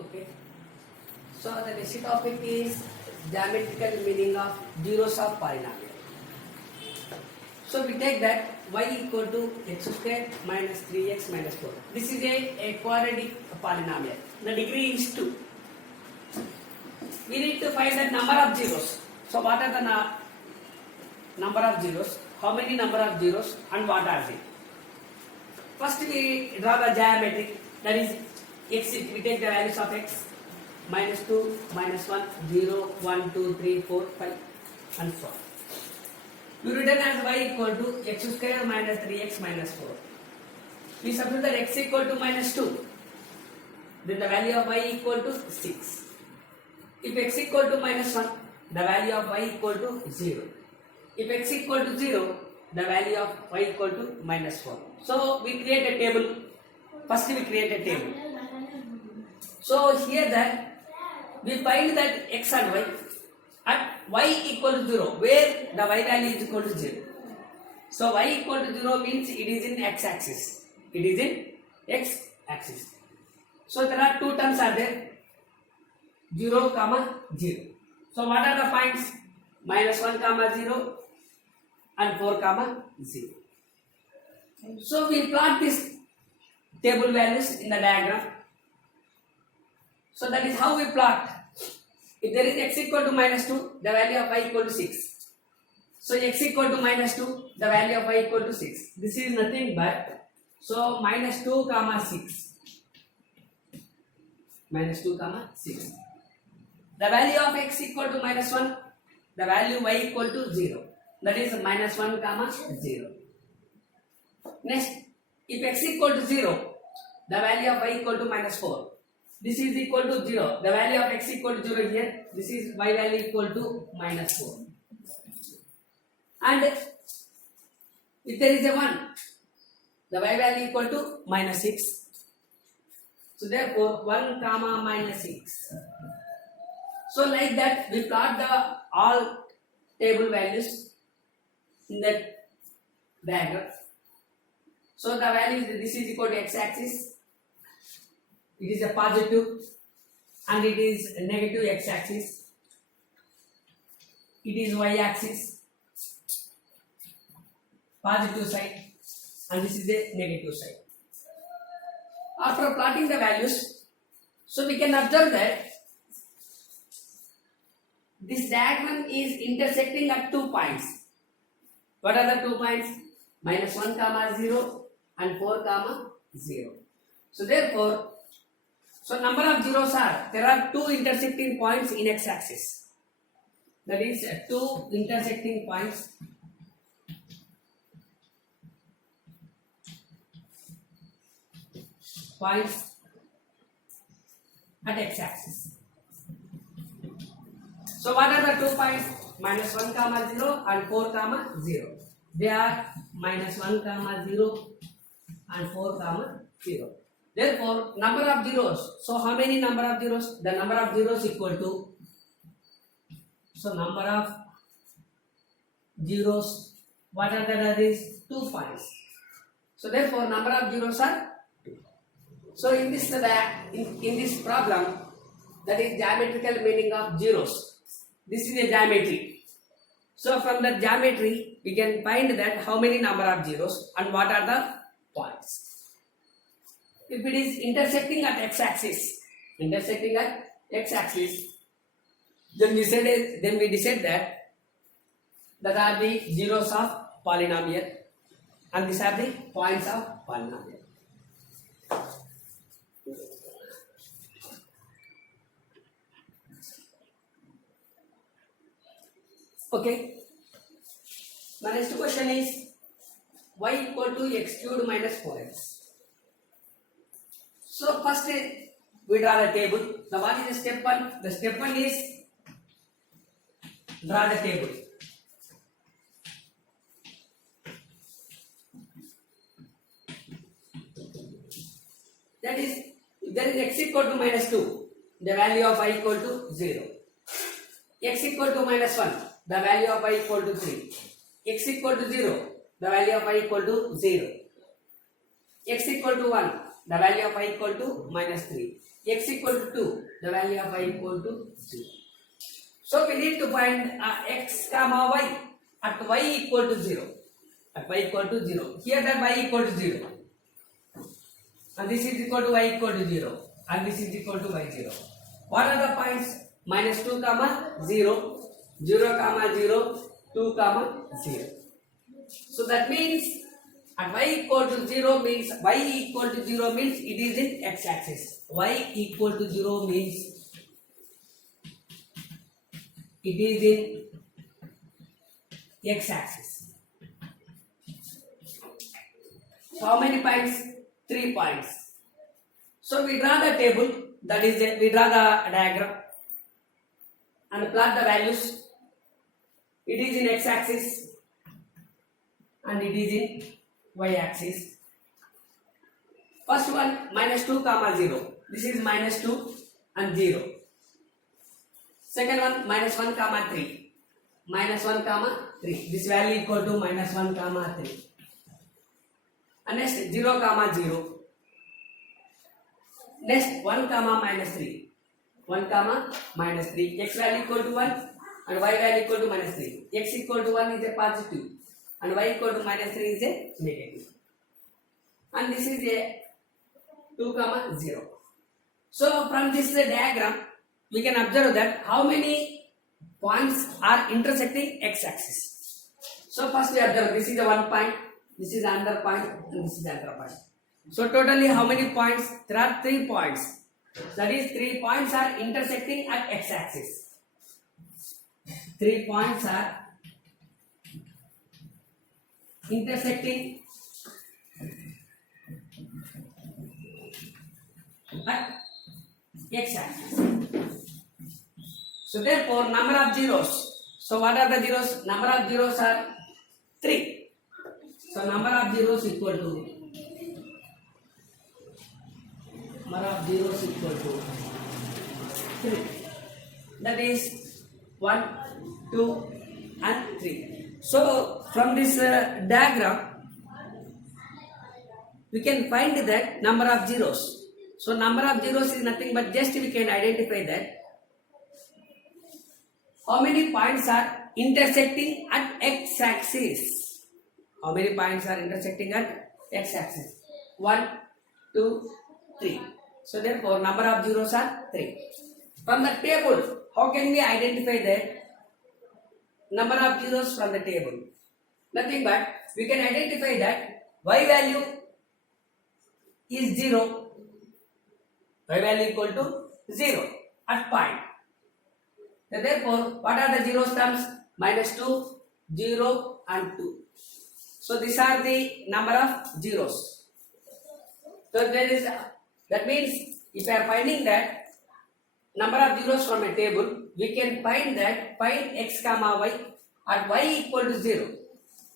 Okay. So the next topic is geometrical meaning of zeros of polynomial. So we take that y equal to x square minus 3x minus 4. This is a quadratic polynomial. The degree is 2. We need to find the number of zeros. So what are the number of zeros? How many number of zeros and what are they? First we draw the geometry, that is x, we take the values of x, minus 2, minus 1, 0, 1, 2, 3, 4, 5 and so on. We written as y equal to x square minus 3x minus 4. We substitute that x equal to minus 2, then the value of y equal to 6. If x equal to minus 1, the value of y equal to 0. If x equal to 0, the value of y equal to minus 4. So we create a table. First we create a table. So here that we find that x and y at y equal to 0, where the y value is equal to 0. So y equal to 0 means it is in x axis. It is in x axis. So there are two terms are there, 0, 0. So what are the points? Minus 1, 0 and 4, 0. So we plot this table values in the diagram. So that is how we plot. If there is x equal to minus 2, the value of y equal to 6. So x equal to minus 2, the value of y equal to 6. This is nothing but, so minus 2, 6. Minus 2, 6. The value of x equal to minus 1, the value y equal to 0. That is minus 1, 0. Next, if x equal to 0, the value of y equal to minus 4. This is equal to 0. The value of x equal to 0 here. This is y value equal to minus 4. And if there is a 1, the y value equal to minus 6. So therefore 1, minus 6. So like that we plot the all table values in that diagram. So the value is, this is equal to x axis. It is a positive and it is a negative x axis. It is y axis, positive side, and this is a negative side. After plotting the values, so we can observe that this diagram is intersecting at 2 points. What are the 2 points? Minus 1, 0 and 4, 0. So therefore, so number of zeros are, there are 2 intersecting points in x axis. That is 2 intersecting points at x axis. So what are the 2 points? Minus 1, 0 and 4, 0. They are minus 1, 0 and 4, 0. Therefore, number of zeros. So how many number of zeros? The number of zeros equal to, so number of zeros, what are that is 2 points. So therefore, number of zeros are 2. So in this in this problem, that is geometrical meaning of zeros. This is a geometry. So from the geometry, we can find that how many number of zeros and what are the points. If it is intersecting at x-axis, then we decide that are the zeros of polynomial and these are the points of polynomial. Okay. The next question is y equal to x cubed minus 4x. So first we draw the table. Now what is the step 1? The step 1 is draw the table. That is, if there is x equal to minus 2, the value of y equal to 0. X equal to minus 1, the value of y equal to 3. X equal to 0, the value of y equal to 0. X equal to 1, the value of y equal to minus 3. X equal to 2, the value of y equal to 0. So we need to find x comma y at y equal to 0. At y equal to 0. Here that y equal to 0. And this is equal to y equal to 0. And this is equal to y 0. What are the points? Minus 2 comma 0, 0 comma 0, 2 comma 0. So that means at y equal to 0 means y equal to 0 means it is in x axis. Y equal to 0 means it is in x axis. So how many points? 3 points. So we draw the table, that is we draw the diagram and plot the values. It is in x axis and it is in y axis. First one minus 2 comma 0. This is minus 2 and 0. Second one minus 1 comma 3. Minus 1 comma 3. This value equal to minus 1 comma 3. And next 0 comma 0. Next 1 comma minus 3. 1 comma minus 3. X value equal to 1 and y value equal to minus 3. X equal to 1 is a positive and y equal to minus 3 is a negative. And this is a 2 comma 0. So from this diagram we can observe that how many points are intersecting x axis. So first we observe this is the 1 point, this is another point and this is another point. So totally how many points? There are 3 points. That is 3 points are intersecting at x axis. 3 points are intersecting at x axis. So therefore number of zeros. So what are the zeros? Number of zeros are 3. So number of zeros equal to 3. That is 1, 2 and 3. So from this diagram we can find that number of zeros. So number of zeros is nothing but just we can identify that how many points are intersecting at x axis. How many points are intersecting at x axis? 1, 2, 3. So therefore number of zeros are 3. From the table, how can we identify that number of zeros from the table? Nothing but we can identify that y value is 0. Y value equal to 0 at point. So therefore, what are the zeros terms? Minus 2, 0 and 2. So these are the number of zeros. So that means if we are finding that number of zeros from a table, we can find that find x comma y at y equal to 0.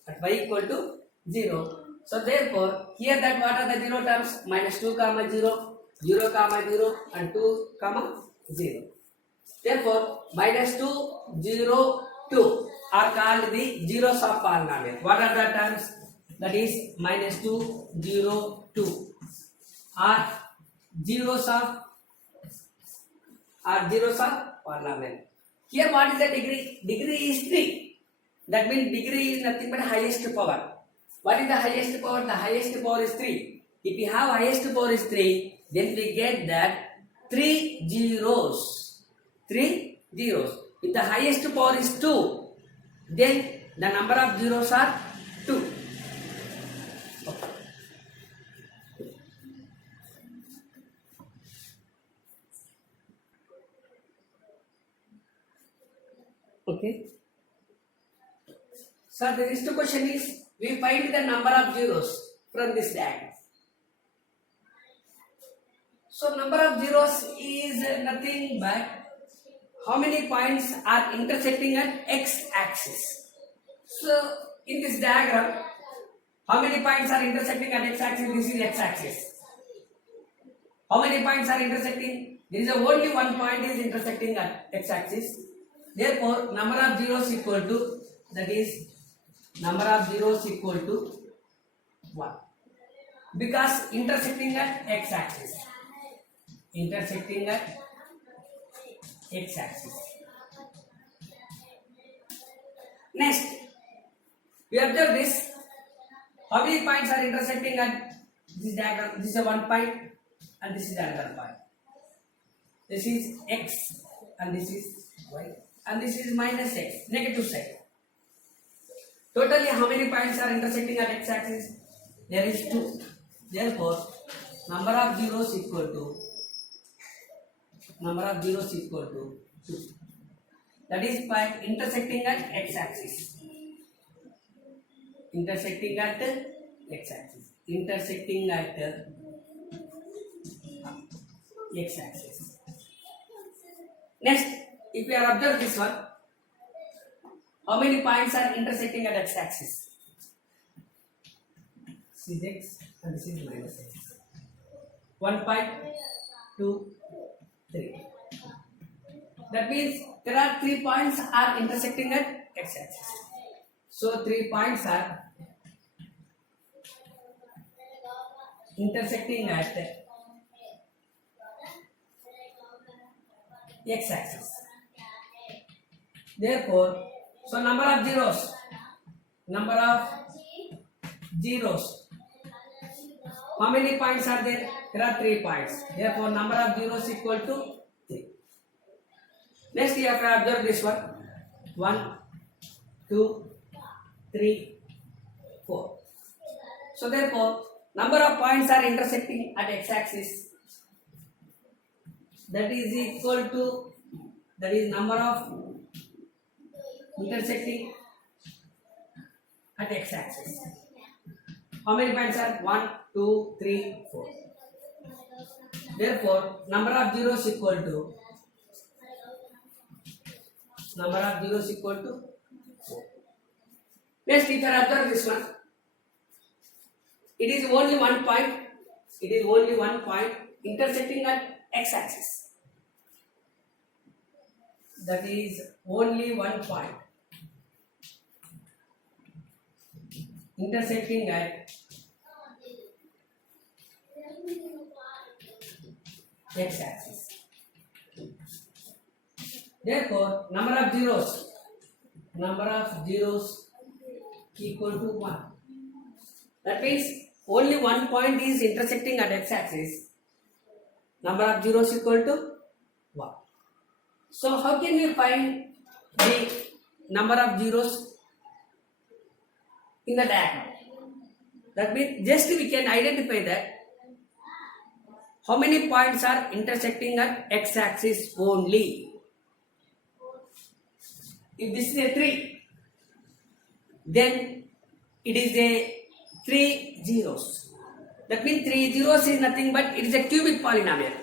At y equal to 0. So therefore, here that what are the zero terms? Minus 2 comma 0, 0 comma 0 and 2 comma 0. Therefore, minus 2, 0, 2 are called the zeros of polynomial. What are the terms? That is minus 2, 0, 2 are zeros of polynomial. Here what is the degree? Degree is 3. That means degree is nothing but highest power. What is the highest power? The highest power is 3. If we have highest power is 3, then we get that 3 zeros. 3 zeros. If the highest power is 2, then the number of zeros are 2. Okay. So the next question is, we find the number of zeros from this diagram. So number of zeros is nothing but how many points are intersecting at x axis. So in this diagram, how many points are intersecting at x axis? This is x axis. How many points are intersecting? There is only one point is intersecting at x axis. Therefore, number of zeros equal to, that is number of zeros equal to 1. because intersecting at x-axis. Intersecting at x-axis. Next, we observe this. How many points are intersecting at this diagram? This is one point and this is another point. This is x and this is y and this is minus x, negative side. Totally how many points are intersecting at x-axis? There is 2. Therefore, number of zeros equal to 2. That is by intersecting at x-axis. Intersecting at x-axis. Intersecting at x-axis. Next, if we are observe this one, how many points are intersecting at x-axis? This is x and this is minus x. 1 point, 2, 3. That means there are 3 points are intersecting at x-axis. So 3 points are intersecting at x-axis. Therefore, so number of zeros. How many points are there? There are 3 points. Therefore, number of zeros equal to 3. Next, you have to observe this one. 1, 2, 3, 4. So therefore, number of points are intersecting at x-axis. That is equal to, that is number of intersecting at x-axis. How many points are? 1, 2, 3, 4. Therefore, number of zeros equal to 4. Next, if you observe this one, it is only 1 point. It is only 1 point intersecting at x-axis. That is only 1 point intersecting at x-axis. Therefore, number of zeros equal to 1. That means only 1 point is intersecting at x-axis. Number of zeros equal to 1. So how can we find the number of zeros in the diagram? That means just we can identify that how many points are intersecting at x-axis only. If this is a 3, then it is a 3 zeros. That means 3 zeros is nothing but it is a cubic polynomial.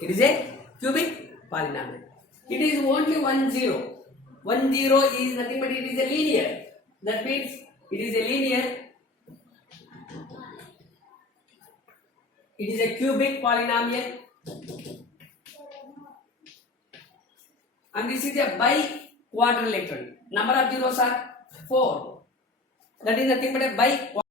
It is a cubic polynomial. It is only 1 0. 1 0 is nothing but it is a linear. That means it is a linear. It is a cubic polynomial. And this is a bi-quadrilateral. Number of zeros are 4. That is nothing but a bi-quadrilateral.